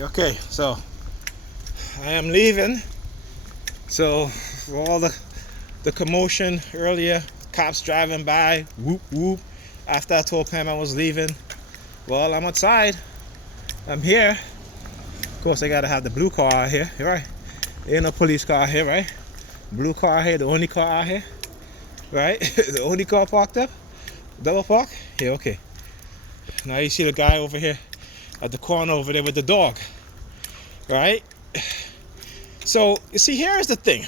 Okay, so I am leaving. So for all the commotion earlier, cops driving by, whoop whoop. After I told Pam I was leaving, well, I'm outside. I'm here. Of course, I gotta have the blue car out here, right? There ain't no police car out here, right? Blue car out here, the only car out here, right? The only car parked up. Double park? Yeah, okay. Now you see the guy over here at the corner over there with the dog, right? So you see, here's the thing,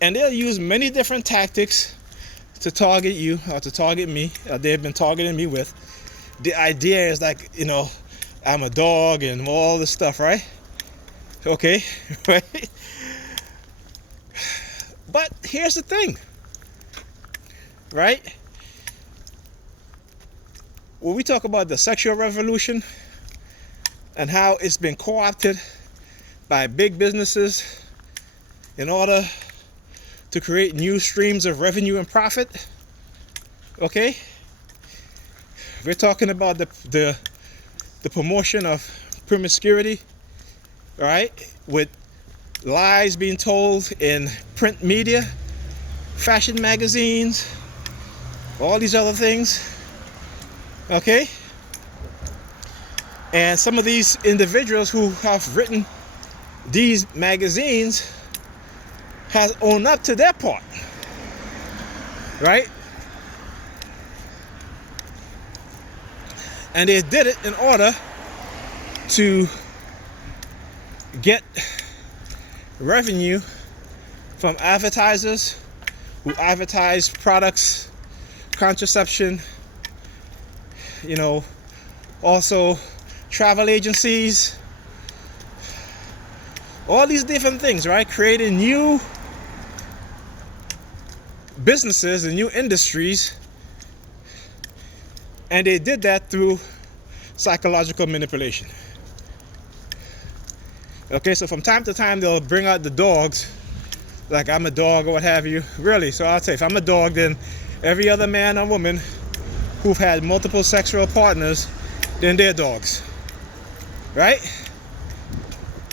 and they'll use many different tactics to target you or to target me. They've been targeting me with. The idea is like, I'm a dog and all this stuff, right? Okay, right? But here's the thing, right? When we talk about the sexual revolution and how it's been co-opted by big businesses in order to create new streams of revenue and profit, okay? We're talking about the promotion of promiscuity, right? With lies being told in print media, fashion magazines, all these other things, okay? And some of these individuals who have written these magazines has owned up to their part, right? And they did it in order to get revenue from advertisers who advertise products, contraception, also travel agencies, all these different things, right? Creating new businesses and new industries. And they did that through psychological manipulation. Okay, so from time to time they'll bring out the dogs, like I'm a dog or what have you. Really, so I'll say if I'm a dog, then every other man or woman who've had multiple sexual partners, then they're dogs, right?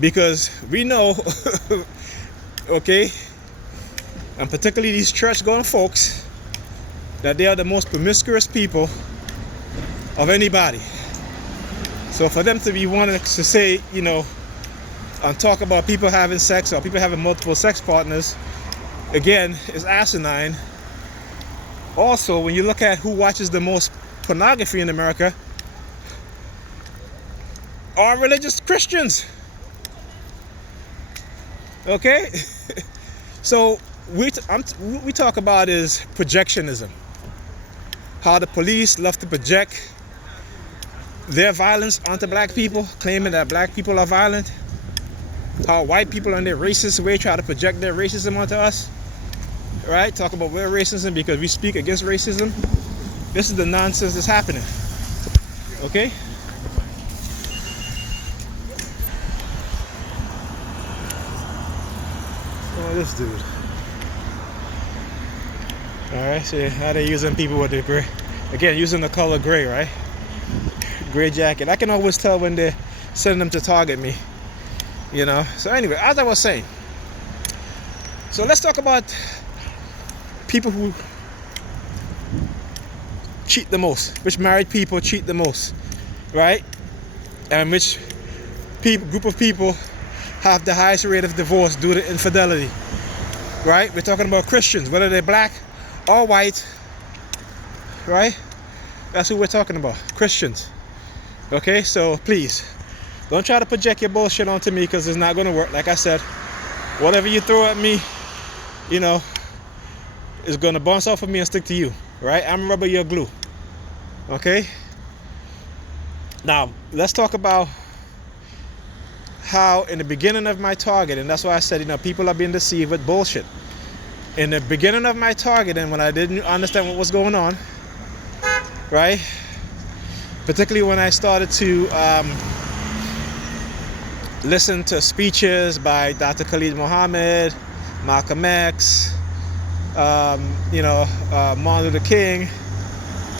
Because we know, okay, and particularly these church-going folks, that they are the most promiscuous people of anybody. So for them to be wanting to say, and talk about people having sex or people having multiple sex partners, again, is asinine. Also, when you look at who watches the most pornography in America, are religious Christians. Okay? So we talk about is projectionism. How the police love to project their violence onto black people, claiming that black people are violent. How white people in their racist way try to project their racism onto us. Right? Talk about we're racism because we speak against racism. This is the nonsense that's happening. Okay? Oh, this dude. Alright, so how they using people with the gray. Again, using the color gray, right? Gray jacket. I can always tell when they're sending them to target me. So anyway, as I was saying, so let's talk about people who cheat the most, which married people cheat the most, right? And which group of people have the highest rate of divorce due to infidelity, right? We're talking about Christians, whether they're black or white, right? That's who we're talking about, Christians. Okay, so please, don't try to project your bullshit onto me because it's not going to work. Like I said, whatever you throw at me, is going to bounce off of me and stick to you, right? I'm rubber, you're glue. Okay? Now, let's talk about how in the beginning of my target, and that's why I said, people are being deceived with bullshit. In the beginning of my target, and when I didn't understand what was going on, right? Particularly when I started to listen to speeches by Dr. Khalid Muhammad, Malcolm X, Martin Luther King,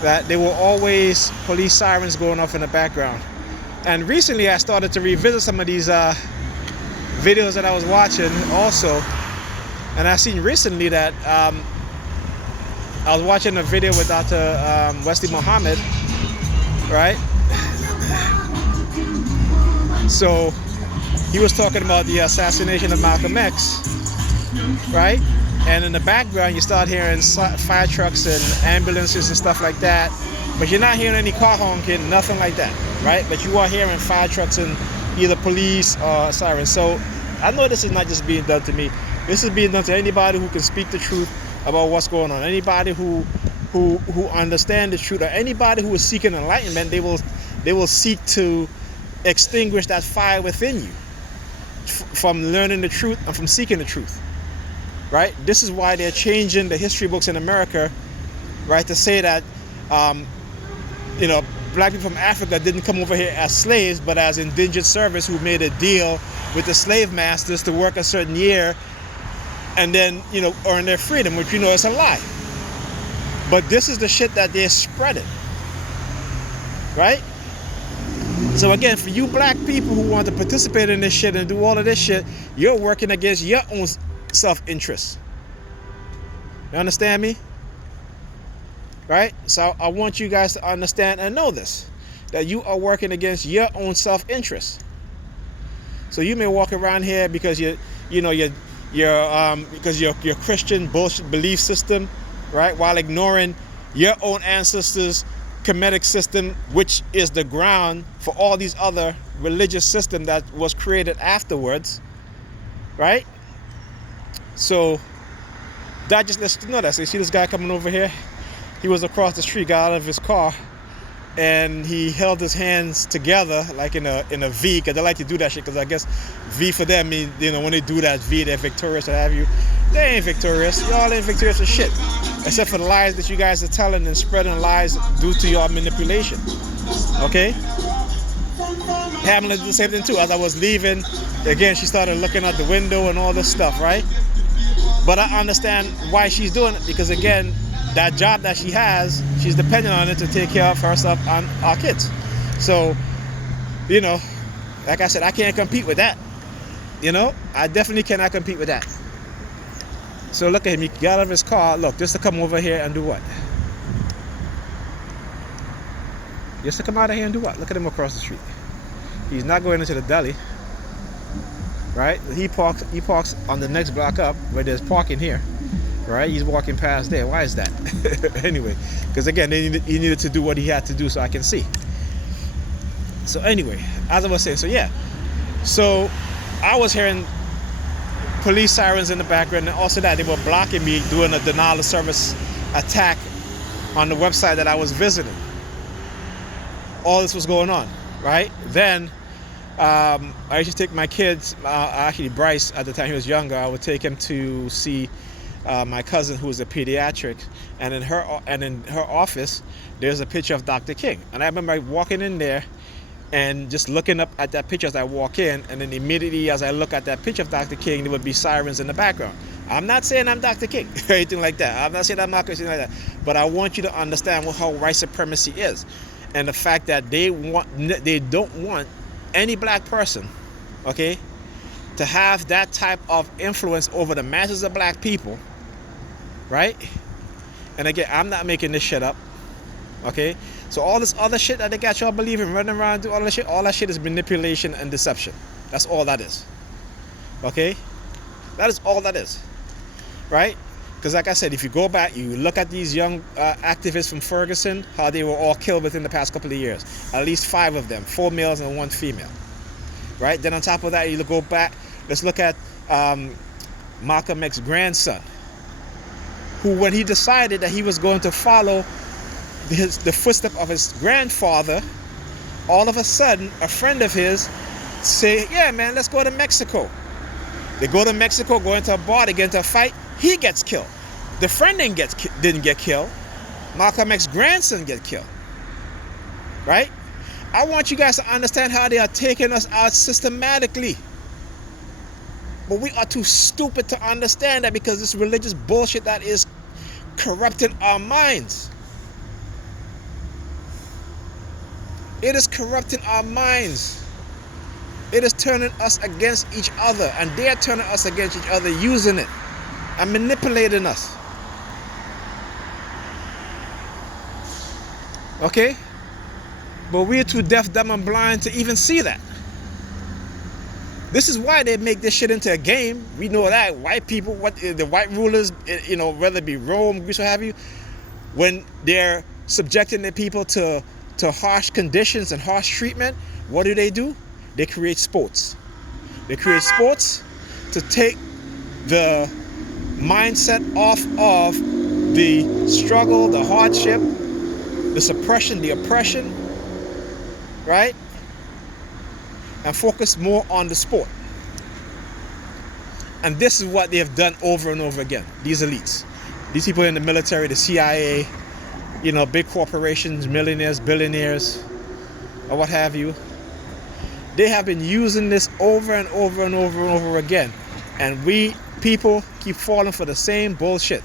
that there were always police sirens going off in the background. And recently I started to revisit some of these videos that I was watching also. And I seen recently that I was watching a video with Dr. Wesley Muhammad, right? So he was talking about the assassination of Malcolm X, right? And in the background you start hearing fire trucks and ambulances and stuff like that, but you're not hearing any car honking, nothing like that, right? But you are hearing fire trucks and either police or sirens. So I know this is not just being done to me. This is being done to anybody who can speak the truth about what's going on. Anybody who understand the truth, or anybody who is seeking enlightenment, they will seek to extinguish that fire within you from learning the truth and from seeking the truth, right? This is why they're changing the history books in America, right, to say that black people from Africa didn't come over here as slaves, but as indentured servants who made a deal with the slave masters to work a certain year and then earn their freedom, which is a lie. But this is the shit that they're spreading, right? So again, for you black people who want to participate in this shit and do all of this shit, you're working against your own self-interest. You understand me? Right? So I want you guys to understand and know this, that you are working against your own self-interest. So you may walk around here because your Christian bullshit belief system, right, while ignoring your own ancestors' Kemetic system, which is the ground for all these other religious systems that was created afterwards, right? So that just lets you know that. So you see this guy coming over here? He was across the street, got out of his car, and he held his hands together like in a V, because they like to do that shit, because I guess V for them mean, when they do that V, they're victorious, or have you. They ain't victorious. Y'all ain't victorious for shit, except for the lies that you guys are telling and spreading lies due to your manipulation. Okay? Pamela did the same thing too. As I was leaving, again, she started looking out the window and all this stuff, right? But I understand why she's doing it, because again, that job that she has, she's dependent on it to take care of herself and our kids. So, like I said, I can't compete with that. I definitely cannot compete with that. So look at him, he got out of his car, look, just to come over here and do what? Just to come out of here and do what? Look at him across the street. He's not going into the deli, right? He parks on the next block up, where there's parking here, right? He's walking past there. Why is that? Anyway, because again, he needed to do what he had to do so I can see. So anyway, as I was saying, so I was hearing police sirens in the background, and also that they were blocking me doing a denial of service attack on the website that I was visiting. All this was going on, right? Then I used to take my kids, actually Bryce, at the time he was younger, I would take him to see my cousin, who was a pediatric, and in her office there's a picture of Dr. King. And I remember walking in there and just looking up at that picture as I walk in, and then immediately as I look at that picture of Dr. King, there would be sirens in the background. I'm not saying I'm Dr. King or anything like that. I'm not saying I'm not anything like that. But I want you to understand how white supremacy is, and the fact that they don't want any black person, okay, to have that type of influence over the masses of black people, right? And again, I'm not making this shit up, okay? So all this other shit that they got y'all believing, running around, do all that shit is manipulation and deception. That's all that is, okay? That is all that is, right? Because like I said, if you go back, you look at these young activists from Ferguson, how they were all killed within the past couple of years. At least 5 of them, 4 males and 1 female, right? Then on top of that, you go back, let's look at Malcolm X's grandson, who, when he decided that he was going to follow the footsteps of his grandfather, all of a sudden, a friend of his say, yeah, man, let's go to Mexico. They go to Mexico, go into a bar, they get into a fight, he gets killed. The friend didn't get killed. Malcolm X's grandson gets killed, right? I want you guys to understand how they are taking us out systematically. But we are too stupid to understand that, because this religious bullshit that is corrupting our minds. It is corrupting our minds. It is turning us against each other, and they're turning us against each other, using it and manipulating us. Okay? But we're too deaf, dumb, and blind to even see that. This is why they make this shit into a game. We know that white people, what the white rulers, you know, whether it be Rome, Greece, what have you, when they're subjecting their people to harsh conditions and harsh treatment, what do? They create sports. They create sports to take the mindset off of the struggle, the hardship, the suppression, the oppression, right? And focus more on the sport. And this is what they have done over and over again. These elites, these people in the military, the CIA, you know, big corporations, millionaires, billionaires, or what have you. They have been using this over and over and over and over again. And we people keep falling for the same bullshit.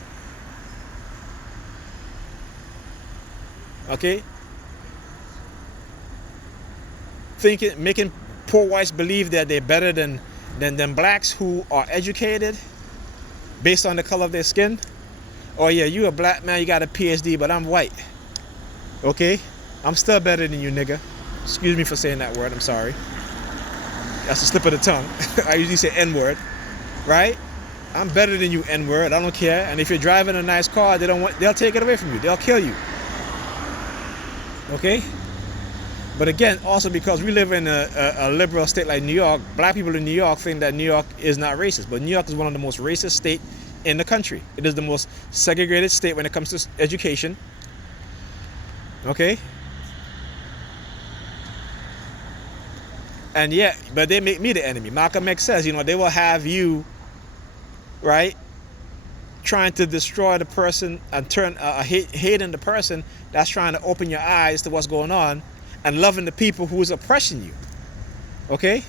Okay? Making poor whites believe that they're better than blacks who are educated based on the color of their skin. Oh yeah, you a black man, you got a PhD, but I'm white. Okay? I'm still better than you, nigga. Excuse me for saying that word, I'm sorry. That's a slip of the tongue. I usually say N-word, right? I'm better than you, N-word, I don't care. And if you're driving a nice car, they'll take it away from you. They'll kill you. Okay? But again, also because we live in a liberal state like New York, black people in New York think that New York is not racist. But New York is one of the most racist states in the country. It is the most segregated state when it comes to education. Okay? And yeah, but they make me the enemy. Malcolm X says, you know, they will have you, right, trying to destroy the person and turn hating the person that's trying to open your eyes to what's going on, and loving the people who is oppressing you. Okay?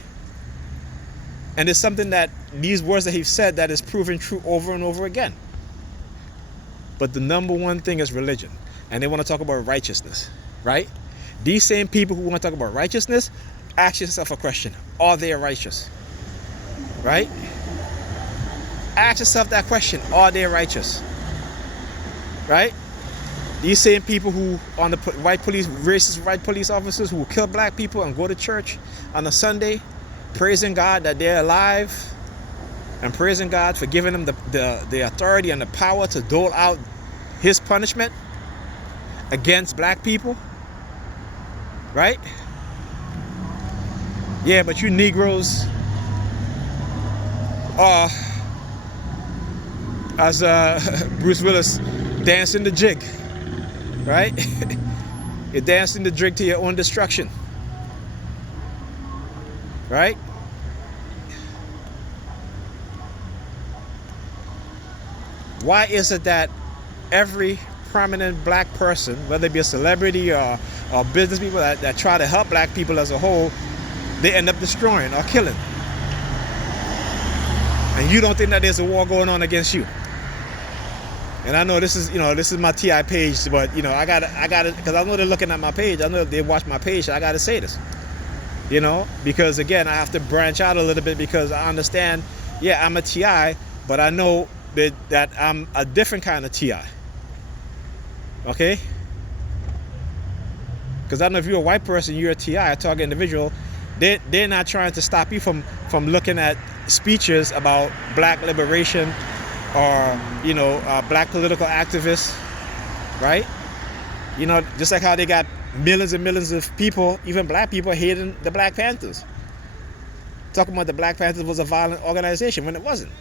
And it's something that these words that he said that is proven true over and over again. But the number one thing is religion. And they want to talk about righteousness, right? These same people who want to talk about righteousness, ask yourself a question. Are they righteous? Right? Ask yourself that question. Are they righteous? Right? These same people who on the racist white police officers who kill black people and go to church on a Sunday, praising God that they're alive, and praising God for giving them the authority and the power to dole out his punishment against black people, right? Yeah, but you Negroes are, as Bruce Willis, dancing the jig. Right? You're dancing the jig to your own destruction. Right? Why is it that every prominent black person, whether it be a celebrity or business people that try to help black people as a whole, they end up destroying or killing? And you don't think that there's a war going on against you? And I know this is my TI page, but I gotta, because I know they're looking at my page. I know they watch my page, so I gotta say this. Because again, I have to branch out a little bit because I understand, yeah, I'm a TI, but I know that I'm a different kind of TI. Okay? Because I know if you're a white person, you're a TI, a target individual, they're not trying to stop you from looking at speeches about black liberation or black political activists, right? Just like how they got millions and millions of people, even black people, hating the Black Panthers, talking about the Black Panthers was a violent organization when it wasn't.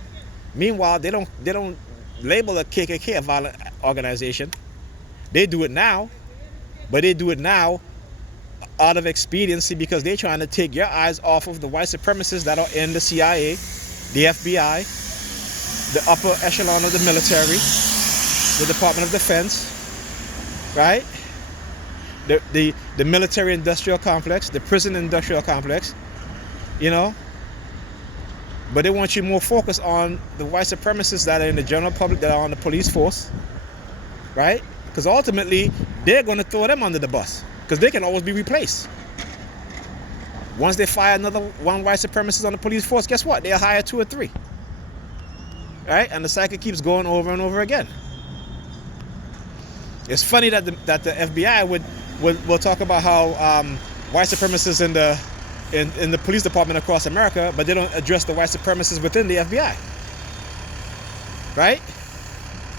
Meanwhile, they don't label the KKK a violent organization. They do it now, but they do it now out of expediency because they're trying to take your eyes off of the white supremacists that are in the CIA, the FBI, the upper echelon of the military, the Department of Defense, right? The military industrial complex, the prison industrial complex, But they want you more focused on the white supremacists that are in the general public, that are on the police force, right? Because ultimately, they're going to throw them under the bus because they can always be replaced. Once they fire one white supremacist on the police force, guess what? They'll hire 2 or 3. Right? And the cycle keeps going over and over again. It's funny that the FBI will talk about how white supremacists in the police department across America, but they don't address the white supremacists within the FBI. Right?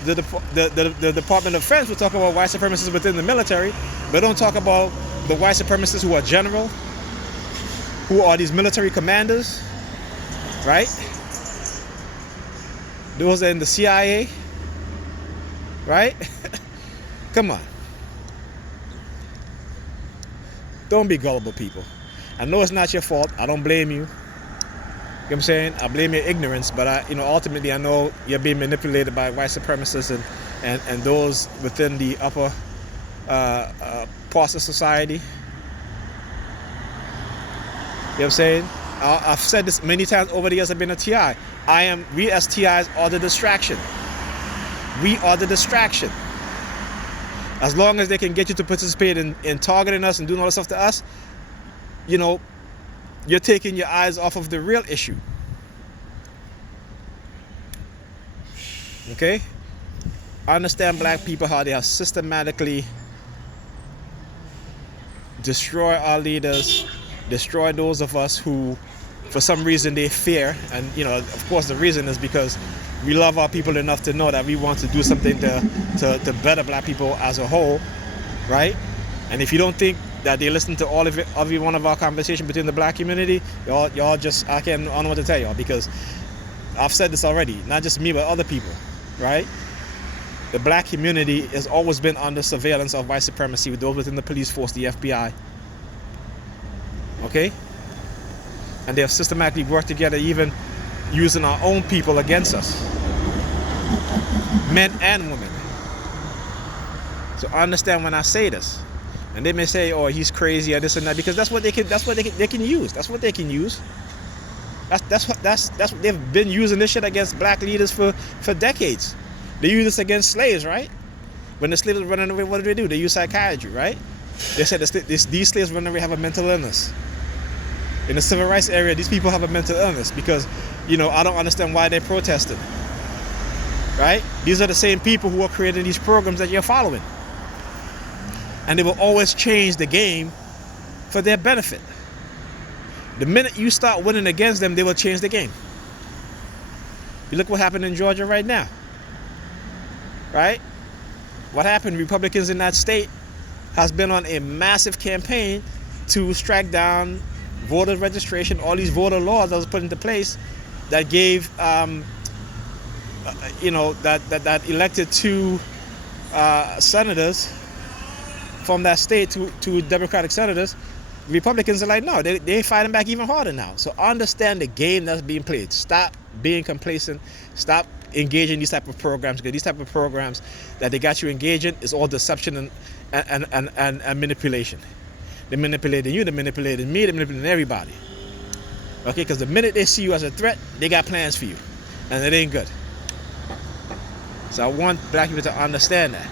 The Department of Defense will talk about white supremacists within the military, but don't talk about the white supremacists who are general, who are these military commanders, right? Those are in the CIA, right? Come on. Don't be gullible, people. I know it's not your fault. I don't blame you. You know what I'm saying? I blame your ignorance, but ultimately I know you're being manipulated by white supremacists and those within the upper parts of society. You know what I'm saying? I've said this many times over the years I've been a TI. We as TIs are the distraction. We are the distraction. As long as they can get you to participate in targeting us and doing all this stuff to us, you're taking your eyes off of the real issue. Okay? I understand black people, how they have systematically destroyed our leaders, destroy those of us who, for some reason, they fear. And, of course, the reason is because we love our people enough to know that we want to do something to better black people as a whole, right? And if you don't think that they listen to every one of our conversation between the black community, y'all just, I don't know what to tell y'all, because I've said this already, not just me, but other people, right? The black community has always been under surveillance of white supremacy with those within the police force, the FBI. Okay? And they have systematically worked together, even using our own people against us. Men and women. So I understand when I say this. And they may say, oh, he's crazy or this and that, because that's what they can use. That's what they can use. That's what they've been using this shit against black leaders for decades. They use this against slaves, right? When the slaves were running away, what do? They use psychiatry, right? They said these slaves running away have a mental illness. In the civil rights area, these people have a mental illness because, I don't understand why they're protesting. Right? These are the same people who are creating these programs that you're following. And they will always change the game for their benefit. The minute you start winning against them, they will change the game. You look what happened in Georgia right now. Right? What happened? Republicans in that state has been on a massive campaign to strike down voter registration, all these voter laws that was put into place that gave, that elected 2 senators from that state, to Democratic senators. Republicans are like, no, they're fighting back even harder now. So understand the game that's being played. Stop being complacent. Stop engaging these type of programs, because these type of programs that they got you engaged in is all deception and manipulation. They're manipulating you, they're manipulating me, they're manipulating everybody. Okay, because the minute they see you as a threat, they got plans for you. And it ain't good. So I want black people to understand that.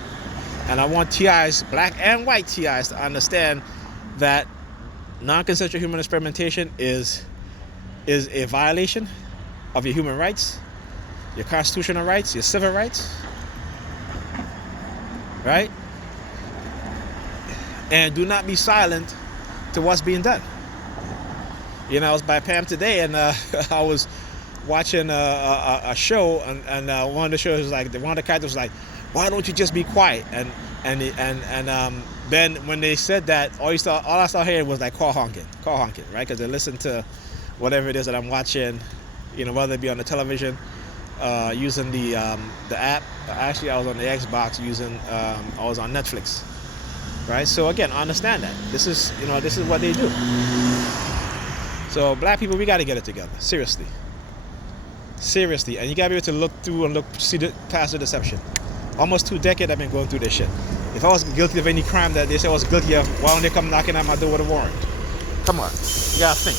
And I want TIs, black and white TIs, to understand that non-consensual human experimentation is a violation of your human rights, your constitutional rights, your civil rights. Right? And do not be silent to what's being done. I was by Pam today, and I was watching a show, and one of the shows was like, one of the characters was like, "Why don't you just be quiet?" And then when they said that, all I saw hearing was like car honking, right? Because they listen to whatever it is that I'm watching, whether it be on the television, using the app. Actually, I was on the Xbox I was on Netflix. Right? So again, understand that. This is what they do. So black people, we got to get it together. Seriously. And you got to be able to look through and see past the deception. Almost 2 decades I've been going through this shit. If I was guilty of any crime that they say I was guilty of, why don't they come knocking at my door with a warrant? Come on. You got to think.